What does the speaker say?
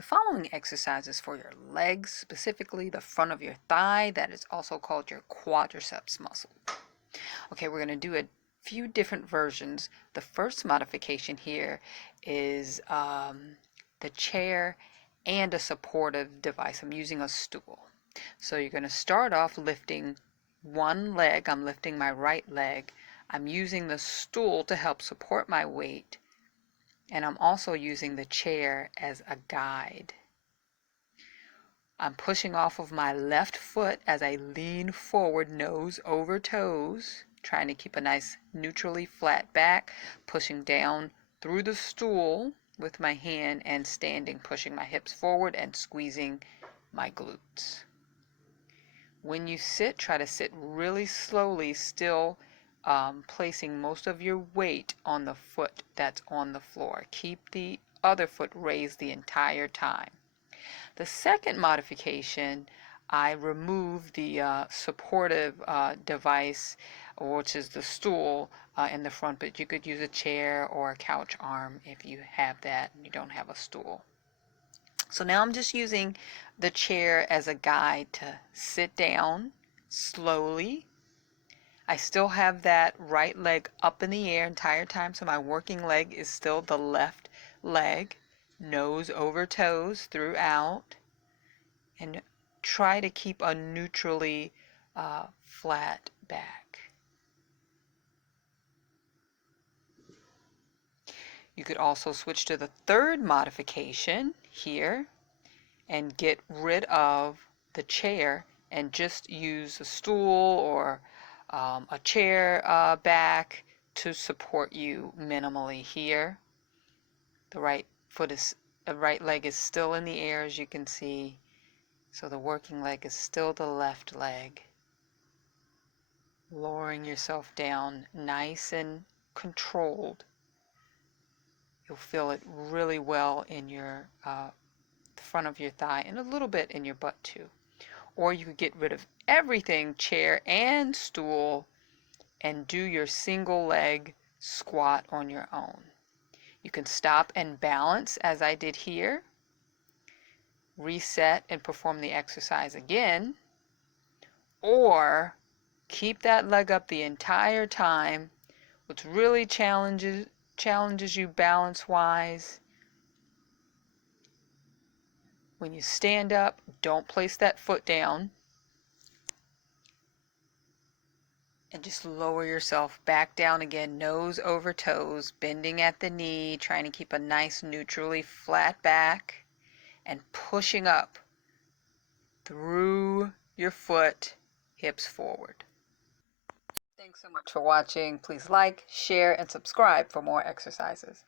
The following exercise is for your legs, specifically the front of your thigh. That is also called your quadriceps muscle. Okay, we're going to do a few different versions. The first modification here is the chair and a supportive device. I'm using a stool. So you're going to start off lifting one leg. I'm lifting my right leg. I'm using the stool to help support my weight. And I'm also using the chair as a guide. I'm pushing off of my left foot as I lean forward, nose over toes, trying to keep a nice neutrally flat back, pushing down through the stool with my hand and standing, pushing my hips forward and squeezing my glutes. When you sit, try to sit really slowly, still placing most of your weight on the foot that's on the floor. Keep the other foot raised the entire time. The second modification, I remove the supportive device, which is the stool in the front, but you could use a chair or a couch arm if you have that and you don't have a stool. So now I'm just using the chair as a guide to sit down slowly. I still have that right leg up in the air entire time, so my working leg is still the left leg, nose over toes throughout, and try to keep a neutrally flat back. You could also switch to the third modification here and get rid of the chair and just use a stool or a chair back to support you minimally here. The right leg is still in the air, as you can see, so the working leg is still the left leg. Lowering yourself down nice and controlled. You'll feel it really well in your the front of your thigh and a little bit in your butt too. Or you could get rid of everything, chair and stool, and do your single leg squat on your own. You can stop and balance as I did here, reset and perform the exercise again, or keep that leg up the entire time, which really challenges you balance wise. When you stand up, don't place that foot down. And just lower yourself back down again, nose over toes, bending at the knee, trying to keep a nice neutrally flat back, and pushing up through your foot, hips forward. Thanks so much for watching. Please like, share, and subscribe for more exercises.